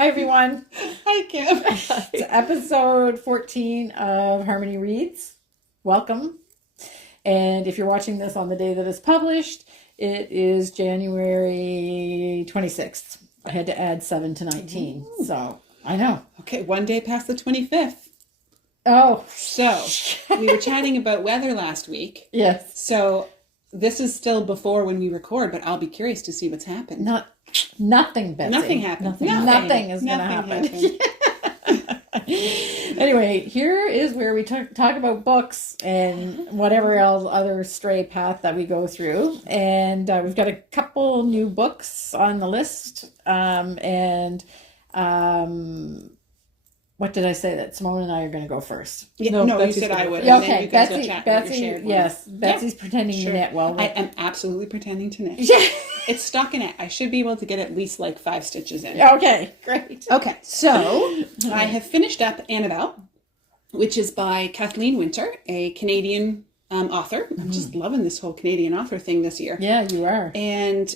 Hi, everyone. Hi, Kim. It's episode 14 of Harmony Reads. Welcome. And if you're watching this on the day that it's published, it is January 26th. I had to add 7 to 19. Ooh. So, I know. Okay, one day past the 25th. Oh. So, we were chatting about weather last week. Yes. So, this is still before when we record, but I'll be curious to see what's happened. Nothing, Betsy. Nothing happened. Nothing is going to happen. Anyway, here is where we talk about books and whatever else other stray path that we go through. And we've got a couple new books on the list. What did I say? That Simone and I are going to go first? Yeah, no, you said I would. Yeah, okay, Betsy, yes. Betsy's pretending to knit. Well, I am absolutely pretending to knit. Yeah. It's stockinette. I should be able to get at least like 5 stitches in. Okay, great. Okay, so I have finished up Annabel, which is by Kathleen Winter, a Canadian author. I'm just loving this whole Canadian author thing this year. Yeah, you are. And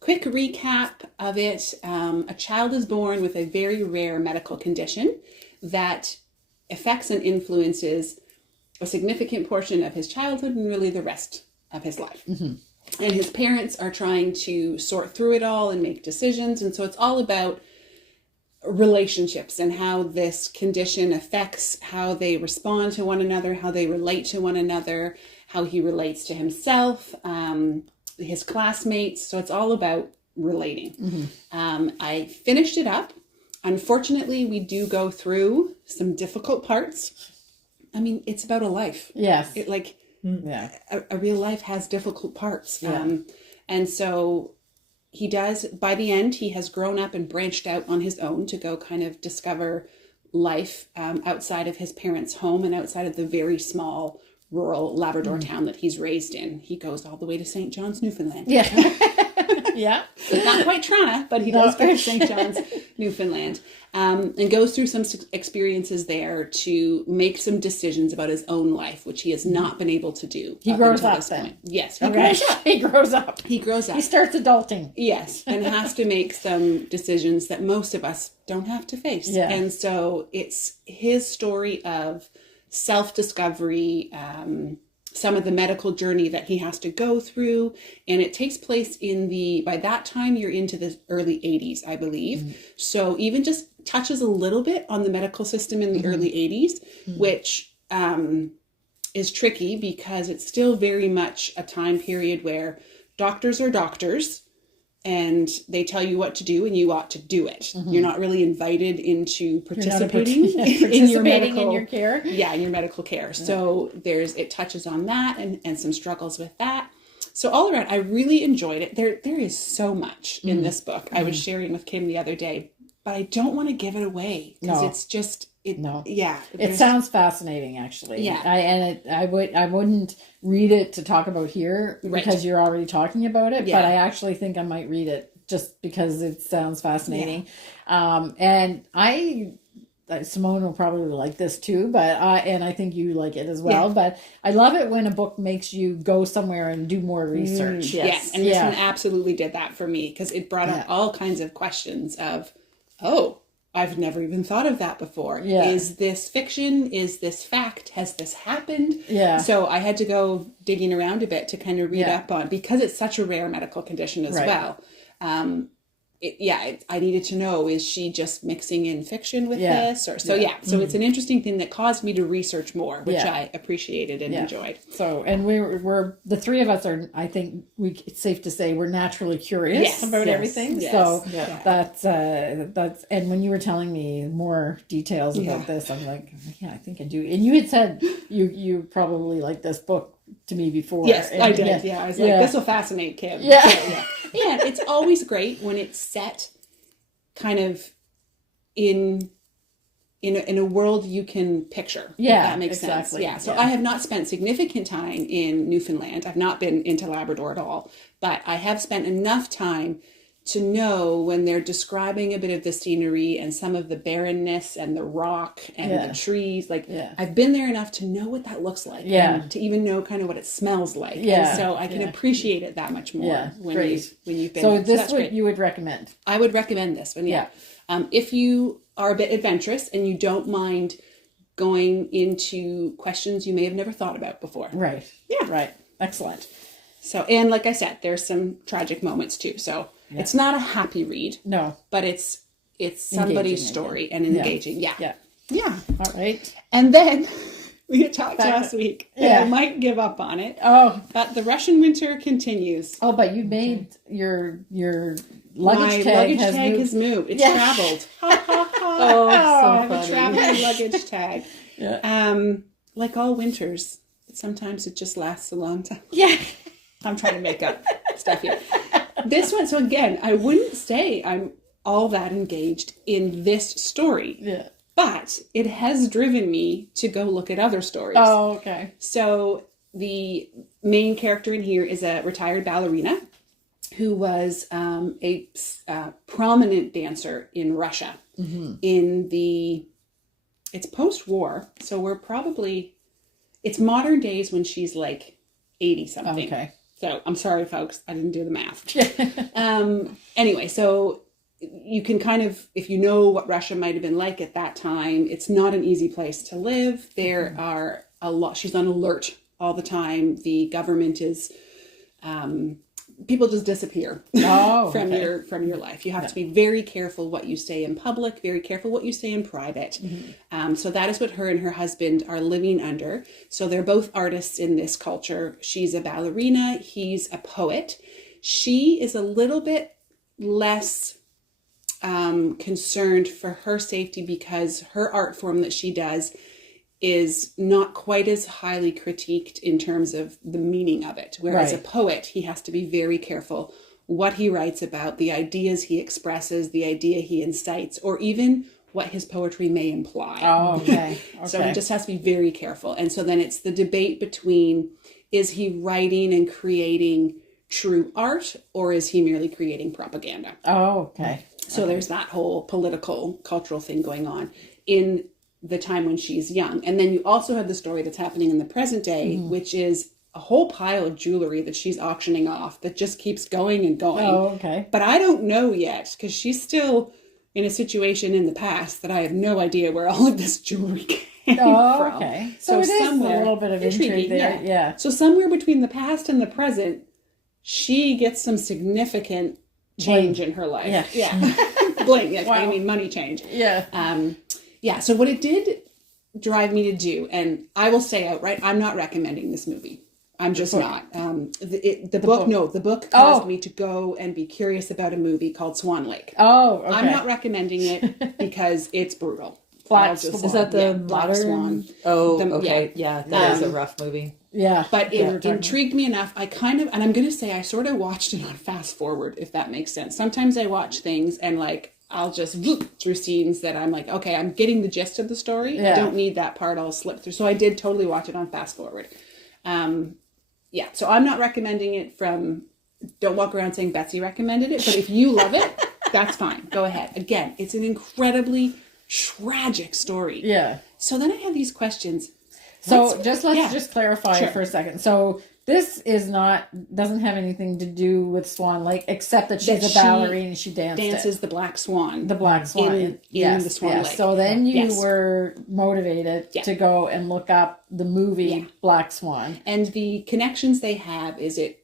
quick recap of it. A child is born with a very rare medical condition that affects and influences a significant portion of his childhood and really the rest of his life. Mm-hmm. And his parents are trying to sort through it all and make decisions. And so it's all about relationships and how this condition affects how they respond to one another, how they relate to one another, how he relates to himself, his classmates. So it's all about relating. Mm-hmm. I finished it up. Unfortunately, we do go through some difficult parts. I mean, it's about a life. Yes. A real life has difficult parts. Yeah. And so he does, by the end, he has grown up and branched out on his own to go kind of discover life outside of his parents' home and outside of the very small rural Labrador town that he's raised in. He goes all the way to St. John's, Newfoundland. Yeah. Yeah. Not quite Toronto, but he does go to St. John's, Newfoundland, and goes through some experiences there to make some decisions about his own life, which he has not been able to do. He grows up then. Yes. He grows up. He grows up. He starts adulting. Yes. And has to make some decisions that most of us don't have to face. Yeah. And so it's his story of self-discovery, some of the medical journey that he has to go through. And it takes place by that time you're into the early 80s, I believe. Mm-hmm. So even just touches a little bit on the medical system in the early 80s, which is tricky because it's still very much a time period where doctors are doctors and they tell you what to do and you ought to do it. Mm-hmm. You're not really invited into participating in your care. Yeah, in your medical care. Yeah. So it touches on that and some struggles with that. So all around, I really enjoyed it. There is so much in this book. I was sharing with Kim the other day, but I don't want to give it away because it's just yeah. It sounds fascinating, actually. Yeah. I wouldn't read it to talk about here because you're already talking about it, but I actually think I might read it just because it sounds fascinating. Yeah. And Simone will probably like this too, and I think you like it as well. Yeah. But I love it when a book makes you go somewhere and do more research. Yes. And this one absolutely did that for me because it brought up all kinds of questions of, I've never even thought of that before. Yeah. Is this fiction? Is this fact? Has this happened? Yeah. So I had to go digging around a bit to kind of read up on, because it's such a rare medical condition as well. I needed to know, is she just mixing in fiction with this? So it's an interesting thing that caused me to research more, which I appreciated and enjoyed. So, and we're the three of us are, I think it's safe to say we're naturally curious about everything. Yes. So that's, and when you were telling me more details about this, I'm like, I think I do. And you had said you probably like this book to me before. Yes, I did. Yeah, I was like, this will fascinate Kim. Yeah. So, and it's always great when it's set kind of in a world you can picture. Yeah, if that makes sense. Yeah. So I have not spent significant time in Newfoundland. I've not been into Labrador at all, but I have spent enough time to know when they're describing a bit of the scenery and some of the barrenness and the rock and the trees. Like, I've been there enough to know what that looks like. And to even know kind of what it smells like. Yeah. And so I can appreciate it that much more when you've been so there. This what you would recommend? I would recommend this one, if you are a bit adventurous and you don't mind going into questions you may have never thought about before. Right. Yeah. Right. Excellent. So, and like I said, there's some tragic moments too. So it's not a happy read. No. But it's somebody's story and engaging. Yeah. All right. And then we had talked last week. And I might give up on it. Oh. But the Russian winter continues. Oh, but you made your luggage My tag luggage tag has moved. It's traveled. Oh, so I have a traveling luggage tag. Like all winters, sometimes it just lasts a long time. Yeah. I'm trying to make up stuff here. This one, so again, I wouldn't say I'm all that engaged in this story. Yeah. But it has driven me to go look at other stories. Oh, okay. So the main character in here is a retired ballerina who was a prominent dancer in Russia it's post-war. So it's modern days when she's like 80 something. Okay. So I'm sorry, folks, I didn't do the math. Anyway, so you can kind of, if you know what Russia might have been like at that time, it's not an easy place to live. There are a lot, she's on alert all the time. The government is, people just disappear from your life. You have to be very careful what you say in public, very careful what you say in private. So that is what her and her husband are living under. So they're both artists in this culture. She's a ballerina. He's a poet. She is a little bit less concerned for her safety because her art form that she does is not quite as highly critiqued in terms of the meaning of it. Whereas a poet, he has to be very careful what he writes about, the ideas he expresses, the idea he incites, or even what his poetry may imply. Oh, okay. So he just has to be very careful. And so then it's the debate between, is he writing and creating true art, or is he merely creating propaganda? Oh, okay. So there's that whole political, cultural thing going on in the time when she's young. And then you also have the story that's happening in the present day, which is a whole pile of jewelry that she's auctioning off that just keeps going and going. Oh, okay. But I don't know yet, because she's still in a situation in the past that I have no idea where all of this jewelry came from. Okay. So it is a little bit of intrigue there. Yeah. So somewhere between the past and the present, she gets some significant change in her life. Yeah. Bling. Yeah. Wow. I mean, money change. Yeah. Yeah, so what it did drive me to do, and I will say outright, I'm not recommending this movie. I'm just not. The book caused me to go and be curious about a movie called Swan Lake. Oh, okay. I'm not recommending it because it's brutal. Black Swan. Is that the modern? Swan. Oh, okay. Yeah, that is a rough movie. Yeah. But it intrigued me enough. I kind of, and I'm going to say I sort of watched it on fast forward, if that makes sense. Sometimes I watch things and like, I'll just through scenes that I'm like, okay, I'm getting the gist of the story. Yeah. I don't need that part. I'll slip through. So I did totally watch it on fast forward. So I'm not recommending it don't walk around saying Betsy recommended it. But if you love it, that's fine. Go ahead. Again, it's an incredibly tragic story. Yeah. So then I have these questions. So let's just clarify for a second. So this doesn't have anything to do with Swan Lake, except that she's a ballerina and she dances the Black Swan. The Black Swan. In the Swan Lake. So then you were motivated to go and look up the movie Black Swan. And the connections they have is it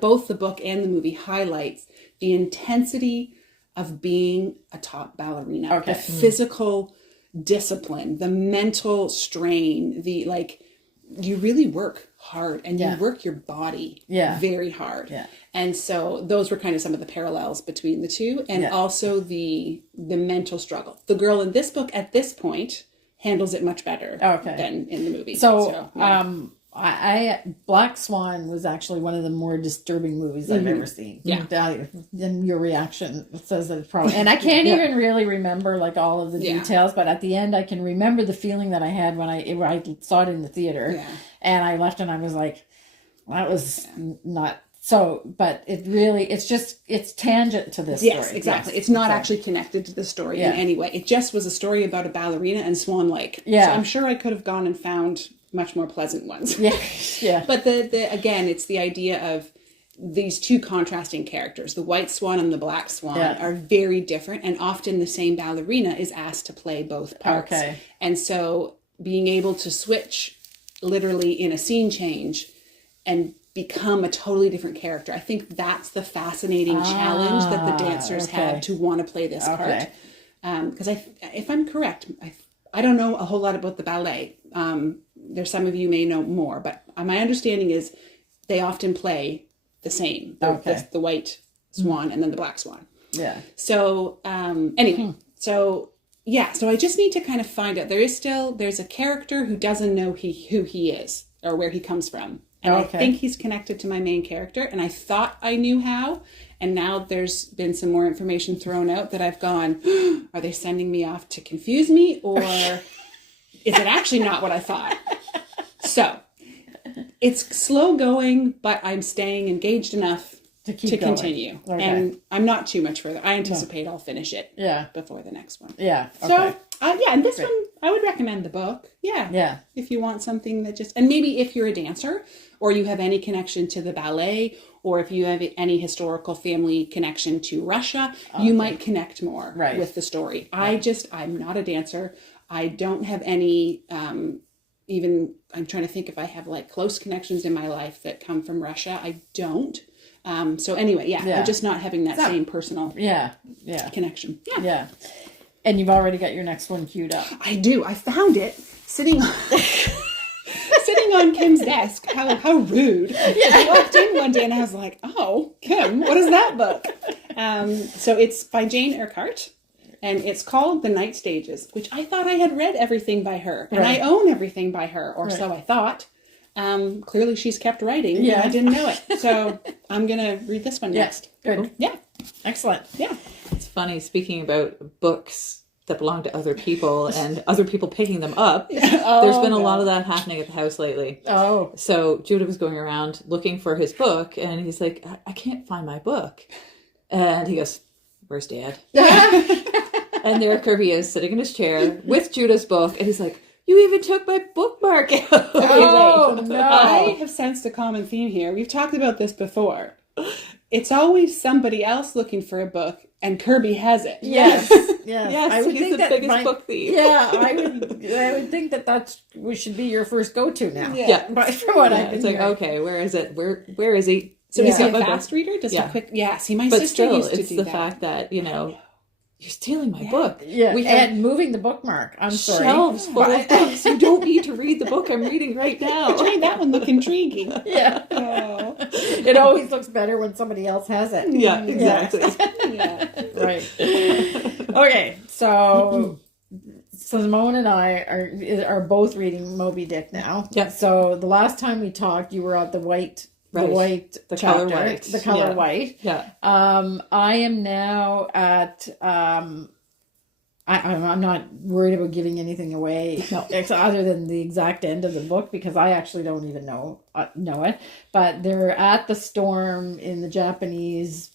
both the book and the movie highlights the intensity of being a top ballerina. Okay. The physical discipline, the mental strain, you really work hard and you work your body very hard. Yeah. And so those were kind of some of the parallels between the two, and also the mental struggle. The girl in this book at this point handles it much better than in the movie. So Black Swan was actually one of the more disturbing movies I've ever seen. Yeah. And your reaction says that it's probably, and I can't even really remember like all of the details, but at the end I can remember the feeling that I had when I saw it in the theater, and I left and I was like, that was not So, but it's tangent to this yes, story. Exactly. It's not actually connected to the story in any way. It just was a story about a ballerina and Swan Lake. Yeah. So I'm sure I could have gone and found much more pleasant ones. Yeah. Yeah. But again, it's the idea of these two contrasting characters, the white swan and the black swan, are very different, and often the same ballerina is asked to play both parts. Okay. And so being able to switch literally in a scene change and become a totally different character, I think that's the fascinating challenge that the dancers have to want to play this part. Because if I'm correct, I don't know a whole lot about the ballet. There's some of you may know more, but my understanding is they often play the same, the white swan and then the black swan. Yeah. So anyway, so I just need to kind of find out. There's a character who doesn't know who he is or where he comes from. And I think he's connected to my main character, and I thought I knew how, and now there's been some more information thrown out that I've gone, are they sending me off to confuse me, or is it actually not what I thought? So it's slow going, but I'm staying engaged enough to continue. Okay. And I'm not too much further. I anticipate I'll finish it before the next one. Yeah. Okay. So, and this one, I would recommend the book. Yeah. Yeah. If you want something that and maybe if you're a dancer or you have any connection to the ballet, or if you have any historical family connection to Russia, you might connect more with the story. Right. I'm not a dancer. I don't have any, even, I'm trying to think if I have like close connections in my life that come from Russia. I don't. So anyway, I'm just not having that same personal connection. Yeah. And you've already got your next one queued up. I do. I found it sitting on Kim's desk. How rude. I walked in one day and I was like, oh, Kim, what is that book? So it's by Jane Urquhart. And it's called The Night Stages, which I thought I had read everything by her. And I own everything by her, or so I thought. Clearly she's kept writing. Yeah. I didn't know it. So I'm going to read this one next. Good. Cool. Yeah. Excellent. Yeah. It's funny, speaking about books that belong to other people and other people picking them up, there's been a lot of that happening at the house lately. Oh. So Judah was going around looking for his book, and he's like, I can't find my book. And he goes, where's Dad? And there Kirby is sitting in his chair with Judah's book, and he's like, you even took my bookmark out. Oh, no. I have sensed a common theme here. We've talked about this before. It's always somebody else looking for a book, and Kirby has it. Yes. Yes. I would think the biggest book thief. Yeah, I would think that should be your first go-to now. Yeah. But from what I've been it's like, hearing. okay, where is it? Where is he? So is he a fast reader? Just a quick... Yeah, see, my sister used to do that. But still, it's the fact that, you're stealing my book. Yeah, and moving the bookmark. I'm sorry. Shelves full of books. You don't need to read the book I'm reading right now. Try that one. Look intriguing. Yeah. Oh. It always looks better when somebody else has it. Yeah, exactly. Yeah. Right. Okay, so Simone and I are both reading Moby Dick now. Yeah. So the last time we talked, you were at the white. The color white. The color white. Yeah. I am now at. I'm not worried about giving anything away, other than the exact end of the book, because I actually don't even know it. But they're at the storm in the Japanese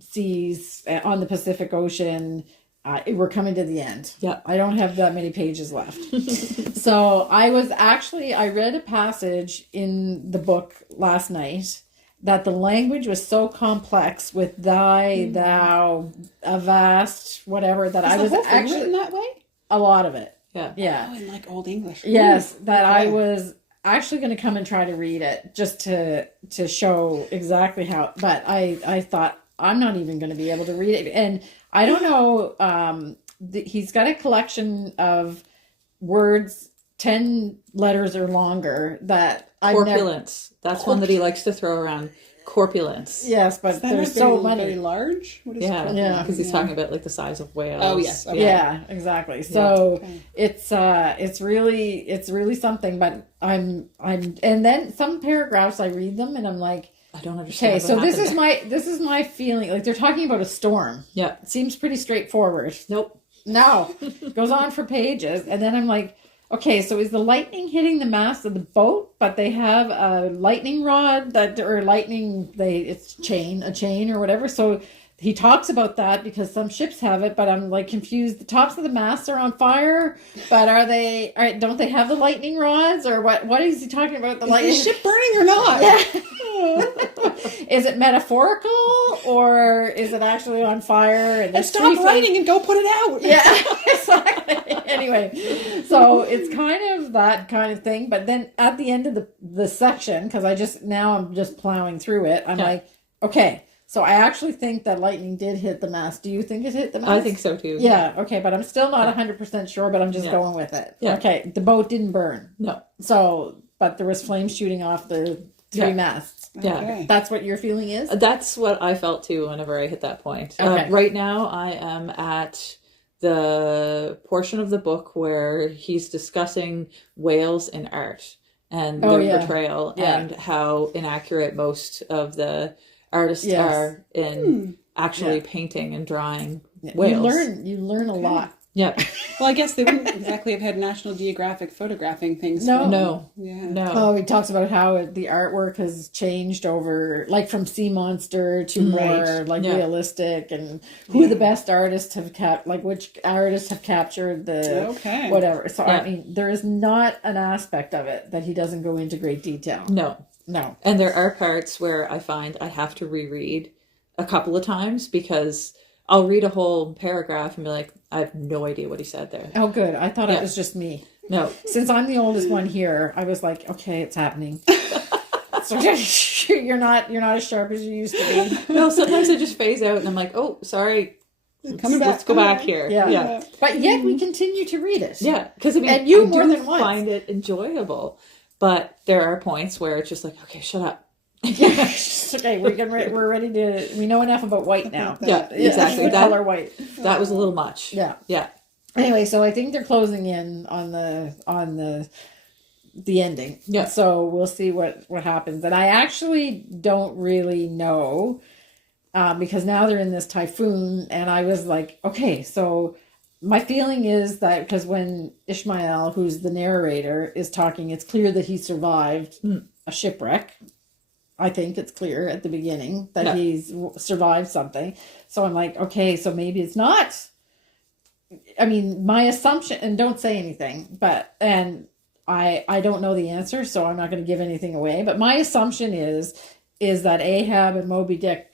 seas on the Pacific Ocean. We're coming to the end. Yeah. I don't have that many pages left. So I read a passage in the book last night that the language was so complex with thy, thou, avast, whatever, that I was actually written that way? A lot of it. Yeah. Yeah. Oh, in like Old English. Yes. That I was actually going to come and try to read it just to show exactly how, but I thought I'm not even going to be able to read it. And I don't know. He's got a collection of words, 10 letters or longer that corpulence. That's one that he likes to throw around. Corpulence. Yes, but there's so many. Very large. What is because he's talking about like the size of whales. Oh yes. Okay. Yeah, exactly. So it's really something. But I'm and then some paragraphs I read them and I'm like, I don't understand. Okay, so this is my feeling. Like they're talking about a storm. Yeah. It seems pretty straightforward. Nope. No. It goes on for pages. And then I'm like, okay, so is the lightning hitting the mast of the boat, but they have a lightning rod it's a chain or whatever. So he talks about that because some ships have it, but I'm like confused. The tops of the masts are on fire, but don't they have the lightning rods or what? What is he talking about? The lightning ship burning or not? Yeah. Is it metaphorical or is it actually on fire? And stop writing and go put it out. Yeah, exactly. Anyway, so it's kind of that kind of thing. But then at the end of the section, because I'm just plowing through it, I'm like, okay. So I actually think that lightning did hit the mast. Do you think it hit the mast? I think so too. Yeah, okay, but I'm still not 100% sure, but I'm just going with it. Yeah. Okay, the boat didn't burn. No. So, but there was flames shooting off the three masts. Yeah. Okay. That's what your feeling is? That's what I felt too whenever I hit that point. Okay. Right now I am at the portion of the book where he's discussing whales in art and their portrayal and how inaccurate most of the artists are in actually painting and drawing whales. You learn a lot. Yeah. Well, I guess they wouldn't exactly have had National Geographic photographing things. No. Oh, he talks about how the artwork has changed over, like from sea monster to more realistic, and who the best artists have which artists have captured the whatever. So I mean, there is not an aspect of it that he doesn't go into great detail. No. And there are parts where I find I have to reread a couple of times because I'll read a whole paragraph and be like, I have no idea what he said there. Oh, good. I thought it was just me. No. Since I'm the oldest one here, I was like, okay, it's happening. So you're not as sharp as you used to be. No, sometimes I just phase out and I'm like, oh, sorry. Let's go back here. Yeah. But yet we continue to read it. Yeah. Because I mean, and you I more than once find it enjoyable. But there are points where it's just like, okay, shut up. Okay, we're ready to. We know enough about white now. Yeah, exactly. The color white. That was a little much. Yeah. Anyway, so I think they're closing in on the ending. Yeah. So we'll see what happens. And I actually don't really know because now they're in this typhoon, and I was like, okay, so. My feeling is that because when Ishmael, who's the narrator, is talking, it's clear that he survived a shipwreck. I think it's clear at the beginning that he's survived something. So I'm like, okay, so maybe it's not. I mean, my assumption, and don't say anything, and I don't know the answer, so I'm not going to give anything away. But my assumption is that Ahab and Moby Dick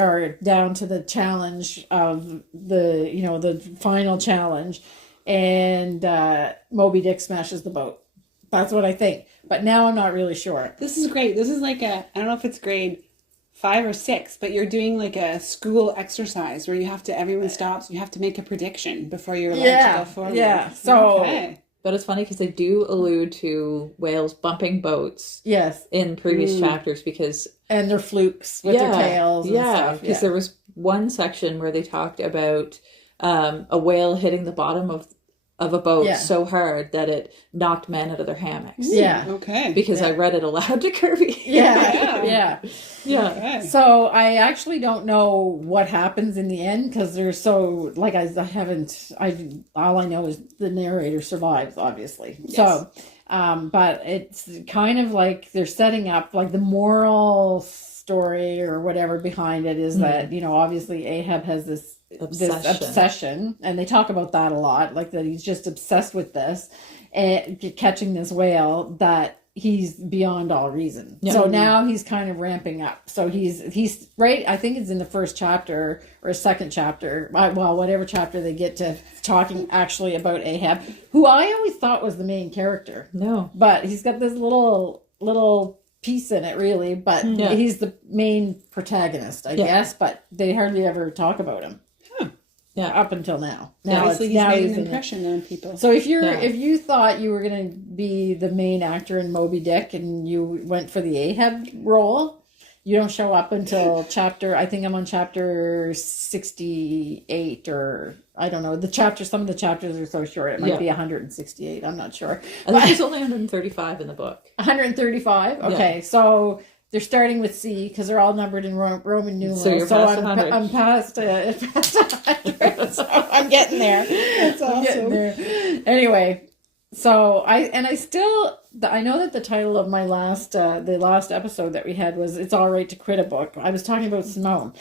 are down to the challenge of the final challenge, and Moby Dick smashes the boat. That's what I think, but now I'm not really sure. This is great. This is like I don't know if it's grade 5 or 6, but you're doing like a school exercise where everyone stops, you have to make a prediction before you're allowed to go forward. Yeah, so but it's funny because they do allude to whales bumping boats in previous chapters because... And their flukes with their tails and stuff. Because there was one section where they talked about a whale hitting the bottom of a boat so hard that it knocked men out of their hammocks. Yeah. Okay. Because I read it aloud to Kirby. Yeah. Okay. So I actually don't know what happens in the end because they're so like all I know is the narrator survives, obviously. Yes. So but it's kind of like they're setting up like the moral story or whatever behind it is that, obviously Ahab has this obsession, and they talk about that a lot, like that he's just obsessed with this and catching this whale that he's beyond all reason. Yeah. So now he's kind of ramping up. So he's right. I think it's in the first chapter or second chapter. Well, whatever chapter they get to talking actually about Ahab, who I always thought was the main character. No, but he's got this little piece in it, really. But he's the main protagonist, I guess. But they hardly ever talk about him. Yeah, up until now. Obviously, he's made an impression on people. So if you thought you were going to be the main actor in Moby Dick and you went for the Ahab role, you don't show up until I think I'm on chapter 68 or I don't know. Some of the chapters are so short. It might be 168. I'm not sure. I think there's only 135 in the book. 135? Okay, so... They're starting with C because they're all numbered in Roman numerals. So you're past 100. I'm past 100. So I'm getting there. That's awesome. I'm getting there. Anyway, So I know that the title of my the last episode that we had was "It's All Right to Quit a Book." I was talking about Simone,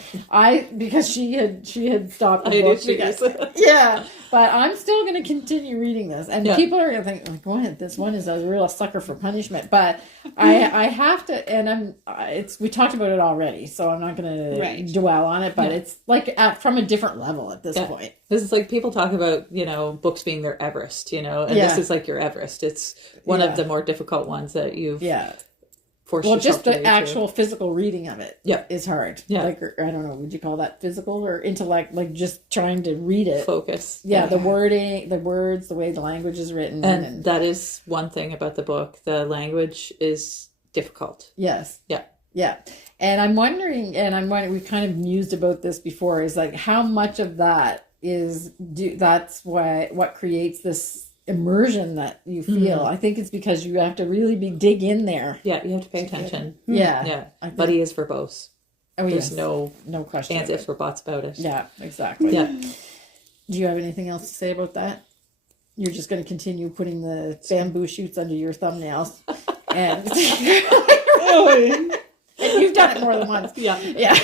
because she had stopped the book. Yeah, but I'm still going to continue reading this, and people are going to think, like, "What? This one is a real sucker for punishment." But I have to, and we talked about it already, so I'm not going to dwell on it. But it's like from a different level at this point. This is like people talk about, books being their Everest, and this is like your Everest. It's one of the more difficult ones that you've forced yourself just to the actual physical reading of it is hard. Yeah. Like, I don't know, would you call that physical or intellect? Like just trying to read it. Focus. Yeah, the wording, the words, the way the language is written. And that is one thing about the book. The language is difficult. Yes. Yeah. Yeah. And I'm wondering, we've kind of mused about this before, is like how much of that that's what creates this immersion that you feel. I think it's because you have to really dig in there. Yeah, you have to pay attention. Yeah. But he is verbose. Oh, There's no question. Ands, ifs, or buts about it. Yeah, exactly. Yeah. Do you have anything else to say about that? You're just going to continue putting the bamboo shoots under your thumbnails, and you've done it more than once. Yeah.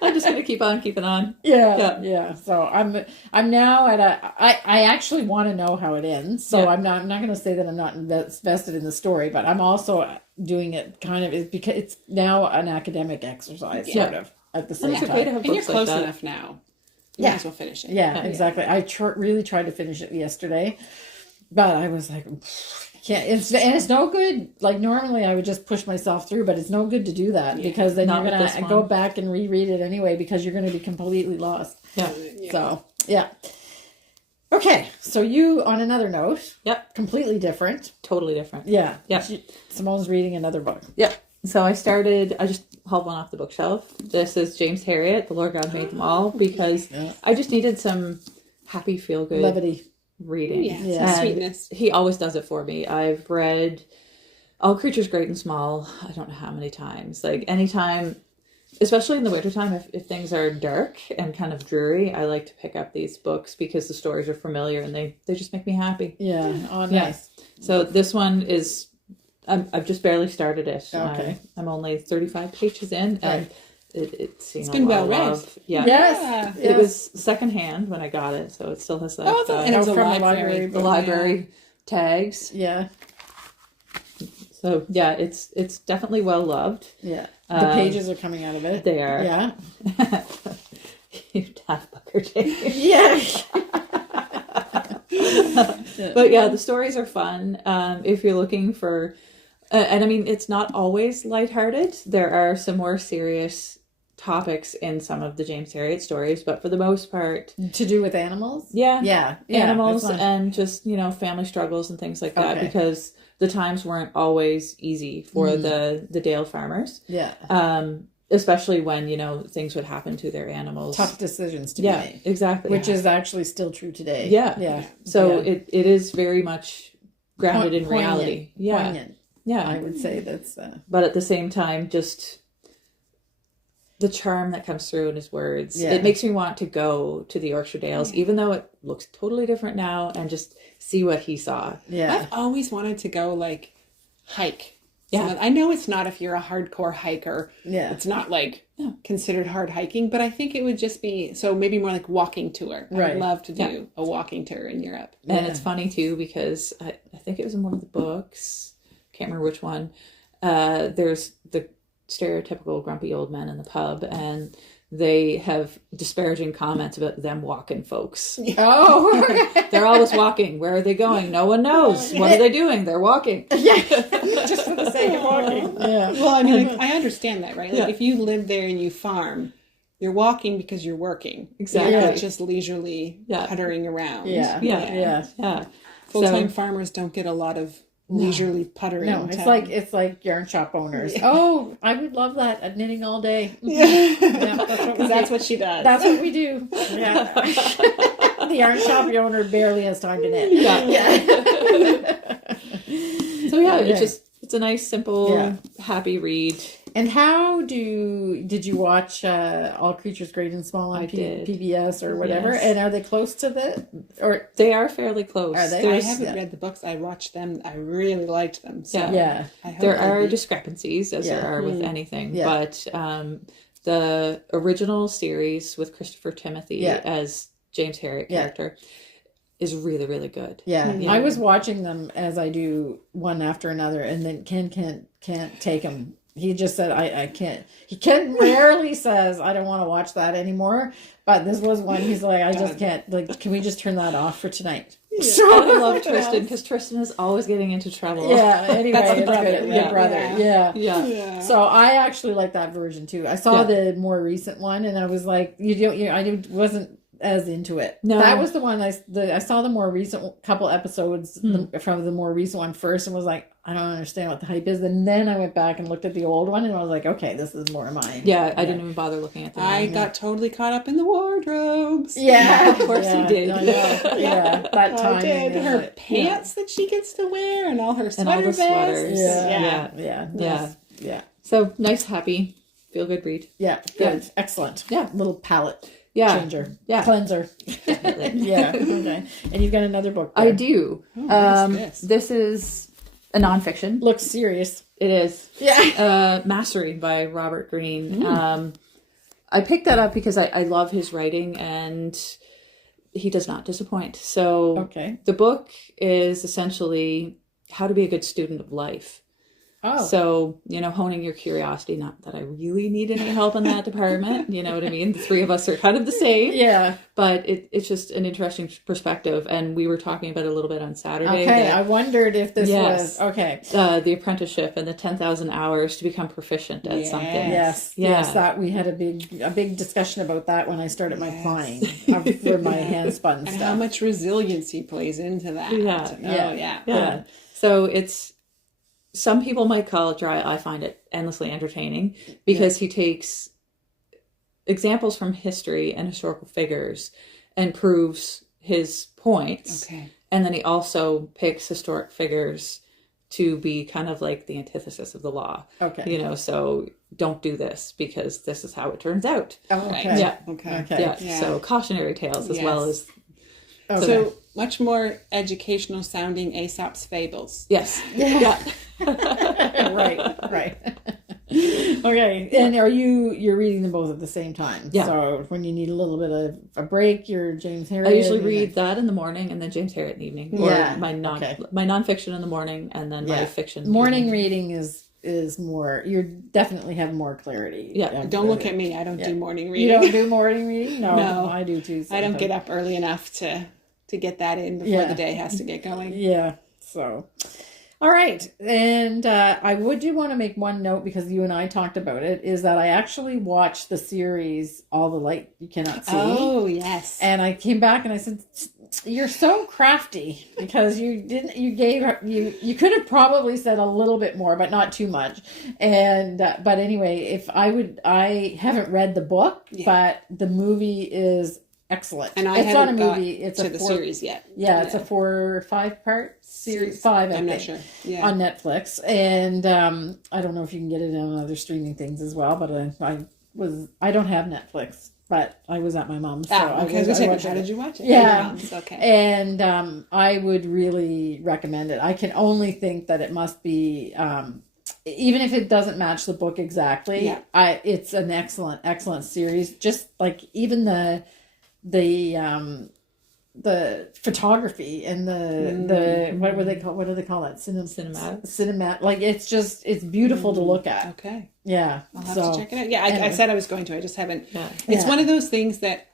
I'm just going to keep on keeping on. Yeah. So I'm now at I actually want to know how it ends. So I'm not going to say that I'm not invested in the story, but I'm also doing it kind of because it's now an academic exercise, sort of at the same time. And you're close enough now. You might as well finish it. Yeah, exactly. I really tried to finish it yesterday, but I was like, can't. It's no good. Like normally I would just push myself through, but it's no good to do that because then you're going to go back and reread it anyway because you're going to be completely lost. Yeah. So, yeah. Okay, so you, on another note, completely different. Totally different. Yeah. Yeah. Simone's reading another book. Yeah. So I just hauled one off the bookshelf. This is James Herriot, The Lord God Made Them All, because I just needed some happy, feel-good levity reading. Yeah, sweetness. He always does it for me. I've read All Creatures Great and Small, I don't know how many times. Like anytime, especially in the wintertime, if things are dark and kind of dreary, I like to pick up these books because the stories are familiar and they just make me happy. Yeah. Oh, nice. So this one is, I've just barely started it. Okay. I'm only 35 pages in, and it's been well read. Yeah. Yes. It was secondhand when I got it, so it still has that. And it's from the library tags. Yeah. So yeah, it's definitely well loved. Yeah. The pages are coming out of it. They are. Yeah. You Daft Booker Dave. Yeah. But yeah, the stories are fun. If you're looking for, and I mean, it's not always lighthearted. There are some more serious topics in some of the James Herriot stories, but for the most part, to do with animals. Yeah. Animals and just family struggles and things like that, because the times weren't always easy for the Dale farmers. Yeah. Especially when, things would happen to their animals. Tough decisions to be made. Exactly. Which is actually still true today. Yeah. So it is very much grounded in reality. Poignant. Yeah. I would say that's... But at the same time, just the charm that comes through in his words. It makes me want to go to the Yorkshire Dales, even though it looks totally different now, and just see what he saw. Yeah. I've always wanted to go, hike. Yeah. I know it's not if you're a hardcore hiker. Yeah. It's not considered hard hiking, but I think it would just be maybe more like walking tour. Right. I'd love to do a walking tour in Europe. And it's funny too because I think it was in one of the books, can't remember which one. There's the stereotypical grumpy old men in the pub, and they have disparaging comments about them walking folks. Oh, they're always walking. Where are they going? No one knows. What are they doing? They're walking. Yeah, just for the sake of walking. Yeah. Well, I mean, I understand that, right? If you live there and you farm, you're walking because you're working. Exactly. You're not just leisurely puttering around. Yeah. Full-time farmers don't get a lot lot of leisurely puttering. No, it's like yarn shop owners. Oh, I would love that at knitting all day. That's what she does. That's what we do. Yeah. The yarn shop owner barely has time to knit. So it's It's a nice, simple, happy read. And did you watch All Creatures Great and Small on PBS or whatever? Yes. And are they close to or they are fairly close? Are they? I haven't read the books. I watched them. I really liked them. So there are discrepancies as there are with anything, but the original series with Christopher Timothy as James Herriot character is really, really good. Yeah. I was watching them as I do one after another, and then Ken can't take them. He just said, I can't. Ken rarely says, I don't want to watch that anymore. But this was one he's like, I just can't. Like, can we just turn that off for tonight? Yeah. So I love Tristan because Tristan is always getting into trouble. Yeah, anyway, it's good. Yeah. Brother. Yeah. So I actually like that version too. I saw the more recent one, and I was like, I wasn't as into it. No, that was the one I saw the more recent couple episodes from the more recent one first, and was like, I don't understand what the hype is. And then I went back and looked at the old one, and I was like, okay, this is more mine. Yeah, I didn't even bother looking at them. I got totally caught up in the wardrobes. Yeah, of course you did. That time. Her pants that she gets to wear, and all her sweaters. Yeah. So nice, happy, feel good read. Yeah, good, excellent. Yeah, little palette. Changer. Yeah. Cleanser. Yeah. Okay. And you've got another book there. I do. This is a nonfiction. Looks serious. It is. Yeah. Mastery by Robert Greene. I picked that up because I love his writing, and he does not disappoint. So the book is essentially how to be a good student of life. Oh. So, honing your curiosity, not that I really need any help in that department, you know what I mean? The three of us are kind of the same. Yeah. But it's just an interesting perspective. And we were talking about it a little bit on Saturday. Okay, I wondered if this was, the apprenticeship and the 10,000 hours to become proficient at something. Yes, that we had a big discussion about that when I started my flying for my handspun stuff. And how much resiliency plays into that. Yeah. So some people might call it dry. I find it endlessly entertaining because he takes examples from history and historical figures and proves his points. Okay. And then he also picks historic figures to be kind of like the antithesis of the law. Okay. So don't do this because this is how it turns out. Oh, okay. Yeah. Okay. Yeah. So cautionary tales as well as... So much more educational sounding Aesop's fables. Yes. Yeah. Right. Okay. And you're reading them both at the same time? Yeah. So when you need a little bit of a break, you're James Herriot. I usually read that in the morning and then James Herriot in the evening. Or my nonfiction in the morning and then my fiction. Morning reading is more, you definitely have more clarity. Yeah. Don't look at me. I don't do morning reading. You don't do morning reading? No. I do too. I don't get up early enough to get that in before the day has to get going. Yeah. So, all right. And I do want to make one note because you and I talked about it, is that I actually watched the series All the Light You Cannot See. Oh, yes. And I came back and I said, you're so crafty because you could have probably said a little bit more, but not too much. And, but anyway, I haven't read the book, but the movie is excellent. And it's not a movie. It's the series yet. Yeah, it's a 4 or 5 part series. 5, I'm not sure. Yeah, on Netflix, and I don't know if you can get it on other streaming things as well. But I don't have Netflix, but I was at my mom's. So how did you watch it? Yeah, okay. And I would really recommend it. I can only think that it must be. Even if it doesn't match the book exactly, it's an excellent series. Just like even the photography and the what do they call it? Cinematic. Like it's beautiful to look at. Okay. Yeah. I'll have to check it out. Yeah, I said I was going to. I just haven't. Yeah. It's one of those things that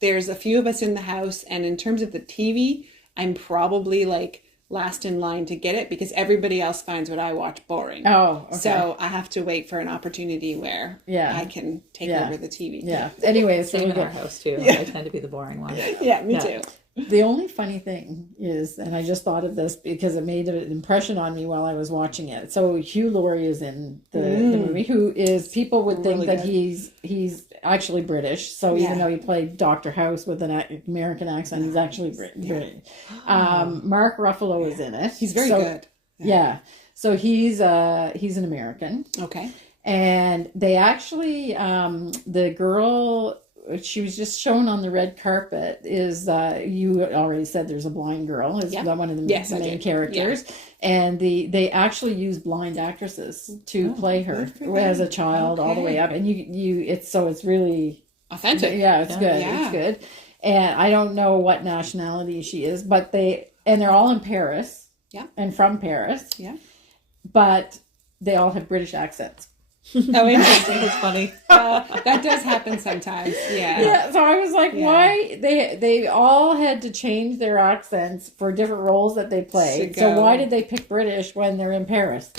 there's a few of us in the house, and in terms of the TV, I'm probably like last in line to get it because everybody else finds what I watch boring. Oh, okay. So I have to wait for an opportunity where I can take over the TV. Yeah. Anyway, same in our house too. I tend to be the boring one. Yeah, me too. The only funny thing is, and I just thought of this because it made an impression on me while I was watching it. So Hugh Laurie is in the movie, who is, people would think that he's actually British. So even though he played Dr. House with an American accent, he's actually British. Mark Ruffalo is in it. He's very good. Yeah. So he's an American. Okay. And they actually, the girl, she was just shown on the red carpet, is, you already said there's a blind girl, is one of the main characters. Yeah. And they actually use blind actresses to play her as a child all the way up. And it's really authentic. Yeah, it's good. Yeah. It's good. And I don't know what nationality she is, but they're all in Paris. Yeah. And from Paris. Yeah. But they all have British accents. Oh, interesting. It's funny. That does happen sometimes. Yeah. Yeah. So I was like, why they all had to change their accents for different roles that they played. So why did they pick British when they're in Paris?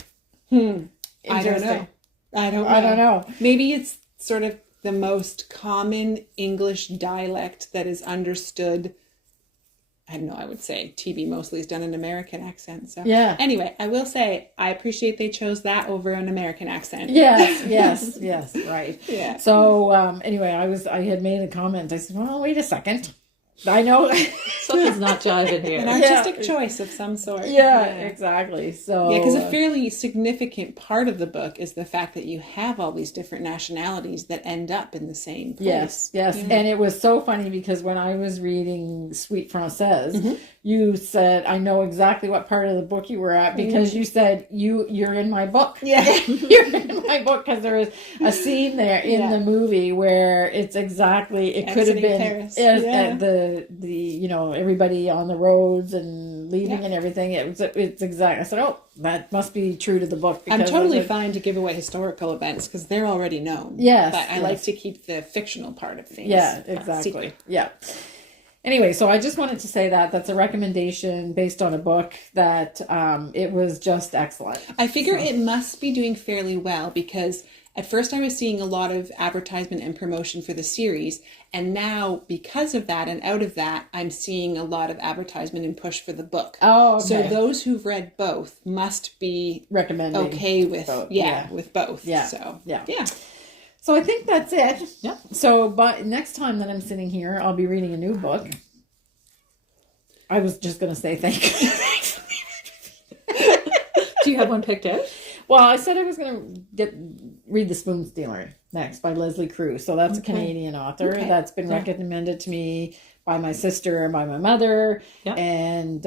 I don't know. Maybe it's sort of the most common English dialect that is understood. I don't know, I would say TV mostly is done in American accent. So anyway, I will say I appreciate they chose that over an American accent. Yes, right. Yeah. So anyway, I had made a comment. I said, well, wait a second. I know something's not jiving here. An artistic choice of some sort. Yeah, exactly. So because a fairly significant part of the book is the fact that you have all these different nationalities that end up in the same place. Yes. And it was so funny because when I was reading Sweet Française, you said, I know exactly what part of the book you were at because you said you're in my book. Yeah. You're in my book because there is a scene there in the movie where it's exactly, it could have been the everybody on the roads and leaving and everything. It's exact. I said, oh, that must be true to the book. I'm totally fine to give away historical events because they're already known. Yes. But I like to keep the fictional part of things. Yeah, exactly. Secret. Yeah. Anyway, so I just wanted to say that's a recommendation based on a book that it was just excellent. I figure it must be doing fairly well because at first I was seeing a lot of advertisement and promotion for the series. And now because of that and out of that, I'm seeing a lot of advertisement and push for the book. Oh, okay. So those who've read both must be recommending okay with both. With both. Yeah. So, yeah. So I think that's it. Yeah. So, but next time that I'm sitting here, I'll be reading a new book. I was just going to say thank you. Do you have one picked out? Well, I said I was going to read The Spoon Stealer next by Leslie Crew. So that's a Canadian author that's been recommended to me by my sister and by my mother. Yeah. And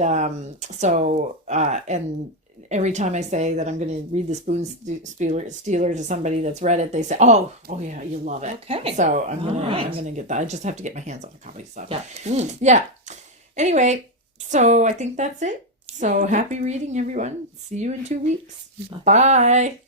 and every time I say that I'm going to read The Spoon Stealer to somebody that's read it, they say, "Oh yeah, you love it." Okay. So I'm gonna get that. I just have to get my hands on a copy. So yeah. Yeah. Anyway, so I think that's it. So happy reading, everyone. See you in 2 weeks. Bye.